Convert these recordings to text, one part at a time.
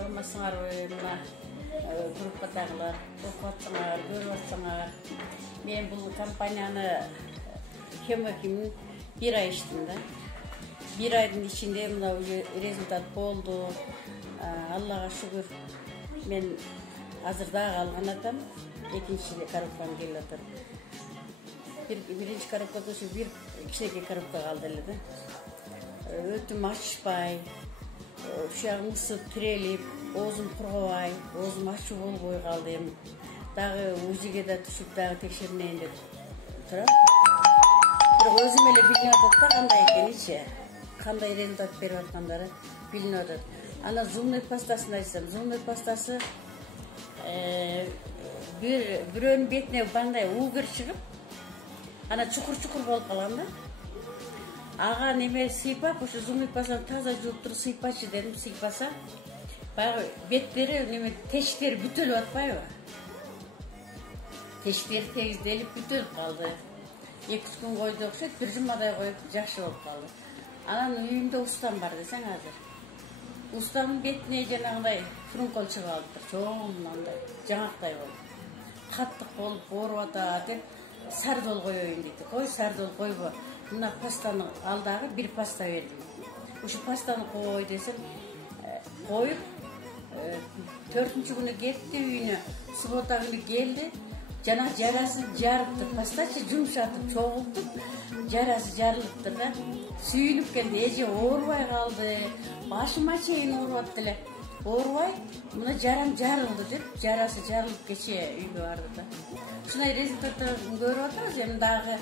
Almasınlar mına gruppadagılar, okuvatsaňar, görüvatsaňar. Men bu kampanyany Hemakim bir ay içtim da. Bir ayın içinde mına rezultat boldu. Allah'a şükür. Men hazırda kalgan adam. İkinci karıpkan geldi. Birinci karıpkada şu bir kişiye karıpka kaldı dedi. Ötüm açpay, uşağım ısıp tirelip, oğuzum kurgabay, oğuzum açı bolboy kaldım. Dağı uziga da düşüp dağı tekşirmeyin dedi. Biroq özüm ele bilinodat da kanday eken içe. Kanday rezultat berip atkandары bilinodat. Ana zumnoy pastasını açsam, zumnoy pastası biröөнүн бетине бандай угер чыгып, ana çukur bolup kalan da. Ağa neme sıypap, şu zumnoy pastаны taza жууп туруп sıypaçı dedim, sıypasa. Bayağı betleri, neme teşikleri bütülüp atpayбы? Teşikleri tegizdelip bütülüp kaldı. 2-3 gün koydu okşayt, bir jumaday koyup jakşı bolup kaldı. Anan uyumda ustam var desen hazır. Ustamın betine janagıday frunkol çıkıp alıptır. Çoğundan жаңактай болду. Каттык болуп ооруп атат деп сардол коёюн дейт. Кой сардол койбо. Мына пастаны ал дагы bir pasta бердим. Ушу pastаны кой десем, коюп 4-нчү күнү кетти үйүнө. Суббота күнү келди. Жана жарасы жарыптыр. Пастачы жумшатып, чогултуп, жарасы жарылыптыр да. Сүйүнүп келди. Эже оорубай калды. Башыма чейин ооруп атты эле. Оорубай, мына жарам жарылды деп, жарасы жарылып кече үйгө барды да. Ушундай результаттарын көрүп атабыз. Эми дагы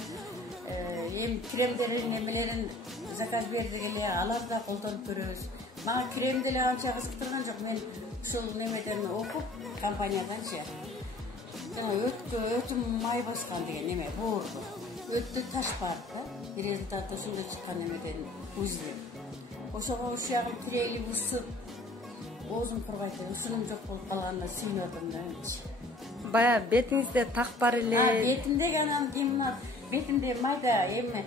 кремдерин, немелерин заказ бердик эле, алар да колдонуп көрөбүз. Мага крем деле анча кызыктырган жок. Мен ушул немеден окуп, компанияданчы. Өтүм май баскан деген неме боорду. Өттү таш бар да. Результаты ушундай чыккан немеден узди. Ошого ушагым тирелип ысып, оозум кургайт. Усунум жок болуп калганына сүйүнүп атам да. Бая бетиңизде так бар эле. Бетимде анан кийин бетимде майда эми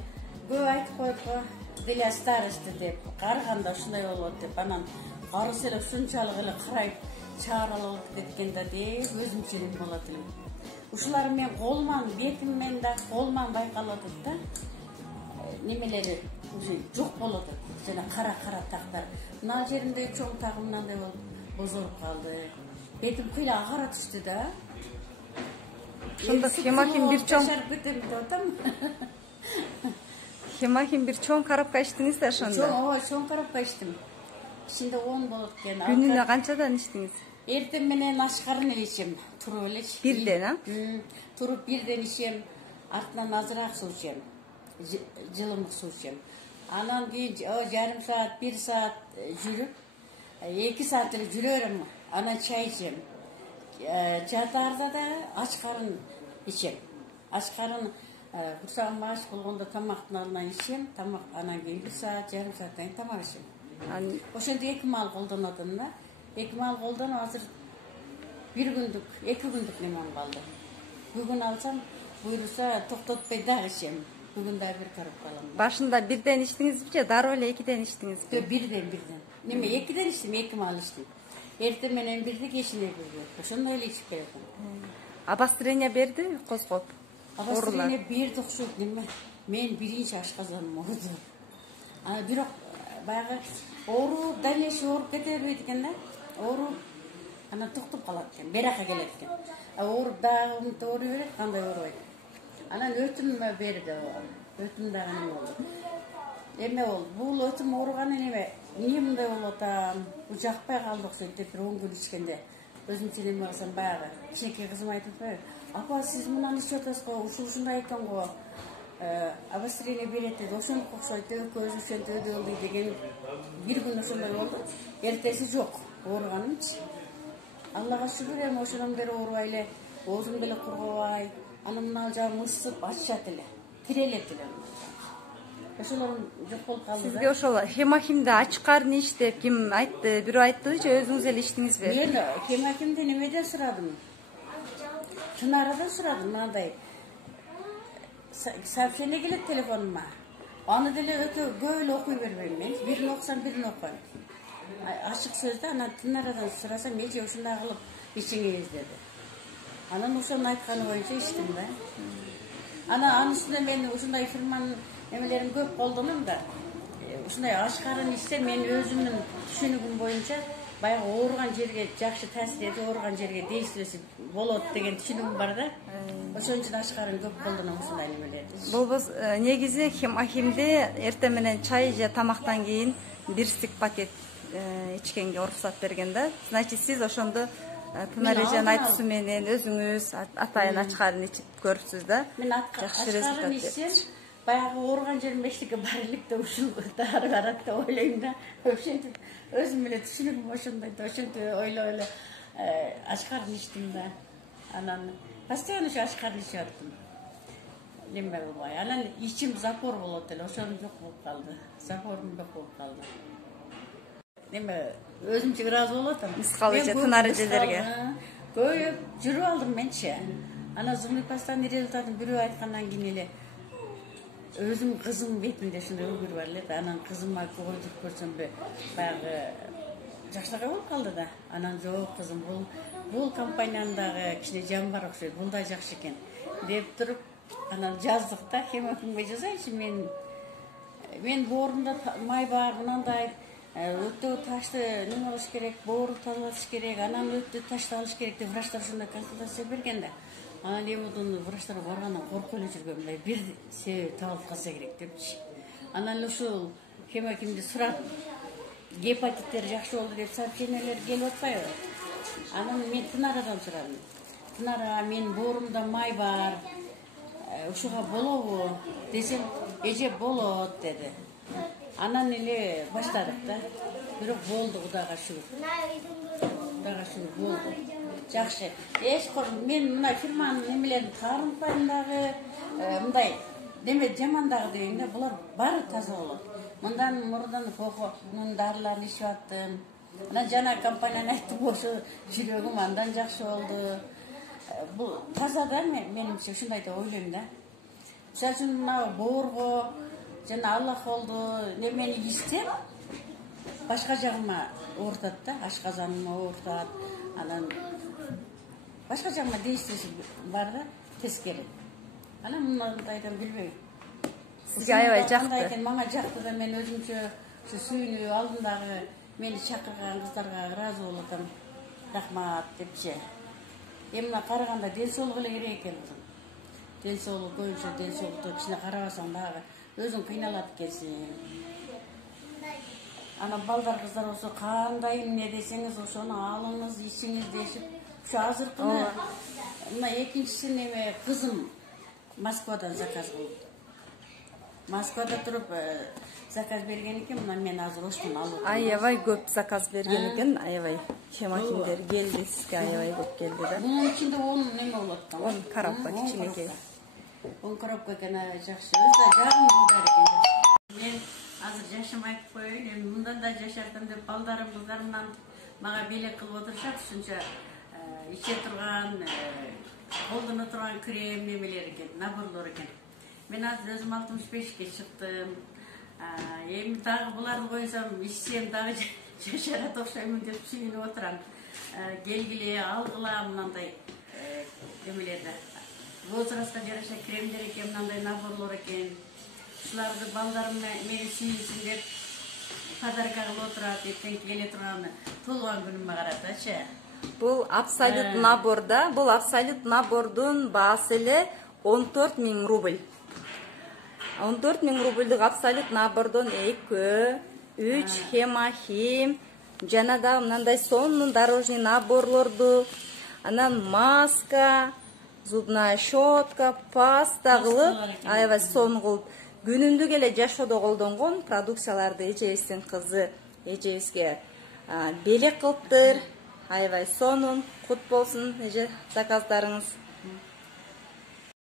көп айтып коюпко, для старости деп, карыганда ушундай болот деп, анан карысы эле ушунчалык эле карайып чааралып кеткен да деп өзүмчө эме болот элем. Ушулар мен колуман, бетиммен да колуман байкалып атат да. Немелери уже жок болот. Жана кара тактар. Мына жеримде чоң тагым мындай болуп бозоруп калды. Бетим кыйла агара түштү да. Ошондо Хемахим бир чоң Хемахим бир чоң карапка ичтиңиз да ошондо. Чоң карапка ичтим. Ичинде 10 болот экен. Күнүнө канчадан ичтиңиз? Эртең менен ашкарын эле ичем, туруп элечи. Бирден, а? Туруп бирден ичем, артынан азыраак суу ичем. Жылымык суу ичем. Анан кийин жарым саат, 1 саат жүрүп, 2 саат эле жүрөрүм. Анан чай ичем. Жатаарда да ачкарын ичем. Ачкарын курсагым аш болгондо тамактын алдынан ичем, тамак анан кийин 1 саат, жарым сааттан кийин тамак ичем. Ошондо 2 маал колдонуп атам да. 2 маал колдонуп азыр 2 күндүк немем калды. Бүгүн алсам, буйруса токтотпой дагы ичем. Бүгүн да бир карап калам. Башында бирден ичтиңизби же дароо эле 2ден ичтиңизби? Бирден. Неме 2ден ичтим, 2 маал ичтим. Эртең менен бирди, кечине бирди. Ошондой эле ичип келатам. Обострение берди, козгоп? Обострение берди окшойт неме. Мен биринчи ашказаным ооруду. Ана бирок баягы оору дальнейший ооруп кете бербейт экен да. Оору ана токтоп калат экен, берака келет экен. Ооруп дагы ооруй берет, кандай оорубайт. Анан өтүм берди. Өтүм дагы неме болду. Эме болду. Бул өтүм ооруган неме? Эмне мындай болуп атам? Жакпай калды окшойт деп 10 күн ичкенде. Өзүмчө неме кылсам баягы кичинекей кызым айтып атпайбы? Апа, сиз мынаны ичип атасыз го, ушундай экен го. Обострение берет dedi. Ошондук окшойт, көзү ошентип өдөлдү деген бир күн ошондой болду. Эртеси жок, ооруганымчы. Аллага шүгүр, эми ошондон бери оорубай эле, оозум деле кургабай, анан мына жагым ысып, ачышат эле, тирелет эле. Ошолорун жок болуп калды. Сизге ошол Хемахимде ачкарын ич деп ким айтты? Бирөө айттыбы же өзүңүз эле ичтиңизби? Мен Хемахимде немеден сурадым? Чынарадан сурадым, мындай. Сообщение келет телефонума. Аны деле өтө көп эле окуй бербейм мен. Бирин окусам, бирин окуйм. Açık sözde ana Dinaрадан сурасам, эже ушундай кылып ичиңиз dedi. Анан ошону айтканы боюнча içtim да. Анын үстүнө мен ушундай фирманын эмелерин көп колдоном да. Ушундай ашкарын ичсе мен өзүмдүн түшүнүгүм боюнча баягы ооруган жерге жакшы таасир этип, ооруган жерге действиеси болот деген түшүнүгүм бар да. Ошон үчүн ашкарын көп колдоном ушундай немелерди. Болбос негизи химде эртең менен чай же тамактан кийин бир стик пакет ичкенге уруксат берген да. Значит, сиз ошондо Пынарэжанын айтуусу менен өзүңүз атайын ачкарын ичип көрүпсүз да. Мен ачкарын ичсем, баягы ооруган жерим эчтеке бар элек да ушул дары барат деп ойлойм да. Ошентип өзүм эле түшүнүгүм ошондой да, ошентип ойлоп эле ачкарын ичтим да. Анан постоянно ушу ачкарын ичип аттым. Неме болбой. Анан ичим запор болот эле, ошону жок болуп калды. Запорум жок болуп калды. Неме өзүмчө ыраазы болуп атам. Мыскалы же Пынарэжелерге. Көйүп жүрүп алдым менчи. Анан зумипастан результатын бирөө айткандан кийин эле өзүм кызым бетинде ушундай өгүр бар эле да. Анан кызыма койдуп көрсөм баягы жакшыраак болуп калды да. Анан жок кызым, бул компаниянын дагы кичине жамы бар окшойт, бул да жакшы экен деп туруп, анан жаздык да, хемокимге жазайынчы мен боорумда май бар, мынандай өтө ташты неме кылыш керек, боорду тазалатыш керек, анан өтө ташты алыш керек деп врачтар ушундай консультация берген да. Анан эмудун врачтарга баргандан коркуп эле жүргөм, мындай бир себеп табылып калса керек депчи. Анан ушул хемокимди сурап, гепатиттер жакшы болду деп сообщениялер келип атпайбы? Анан мен Динaraдан сурадым. Динара, мен боорумда май бар, ушуга болобу десем, эже болот деди. Анан эле баштадык да. Бирок болду, Кудайга шүгүр. Кудайга шүгүр болду. Жакшы. Эшкор мен мына фирманын немелерин таарынпайм дагы, мындай деме жаман дагы дейм да, булар баары таза болот. Мындан мурдун коконун дарыларын ичип аттым. Анан жана компанияны айттым, ошо жүрөгүм андан жакшы болду. Бул таза да, менимче ушундай деп ойлойм да. Мисалы үчүн мына боорго жана Аллах болду немени ичсем, башка жагыма оорутат да, ашказаныма оорутат. Анан башка жагыма действиеси бар да, тескери. Анан мындайдан билбейм. Сизге аябай жакты. Мага жакты да, мен өзүмчө ушу сүйүнүп алдым дагы, мени чакырган кыздарга ыраазы болуп атам. Рахмат депчи. Мына караганда ден соолук эле керек экен. Ден соолук көбүнчө ден соолукту кичине карабасаң дагы өзүң кыйналат экенсиң. Анан балдар кыздар болсо кандай эмне десеңиз ошону алыңыз, ичиңиз дешип, ушу азыркы мына экинчиси неме кызым Москвадан заказ кылып. Москвада туруп заказ берген экен, мына мен азыр ошону алып атам. Аябай көп заказ берген экен, аябай хемокимдер келди, сизге аябай көп келди да. Мунун ичинде 10 неме болот да. 10 коробка кичинекей. 10 коробка экен, жакшы. Өзү да жагым булдар экен. Мен азыр жашым айтып коеюн, эми мындан да жашардым деп балдарым, кыздарымдан мага белек кылып отурушат, ушунча иче турган, колдоно турган крем немелер экен, наборлор экен. Мен азыр өзүм 65ке чыктым. Эми дагы буларды койсом, ичсем дагы жашарат окшоймун деп сүйүнүп отурам. Келгиле, алгыла мындай немелерди. Возрастка жараша кремдер экен, мындай наборлор экен. Ушуларды балдарым мени сүйүнсүн деп подарка кылып отурат, эртең келе турган туулган күнүмө каратачы. Бул абсолют набор да, бул абсолют набордун баасы эле 14.000 рубль. 14.000 рубльдук абсолют набордон 2, 3 хемохим, жана да мындай сонун дорожный наборлорду, анан маска, зубная щетка, паста кылып, аябай сонун кылып, күнүндүк эле жашоодо колдонгон продукцияларды эжебиздин кызы эжебизге белек кылыптыр. Аябай сонун, кут болсун эже заказдарыңыз.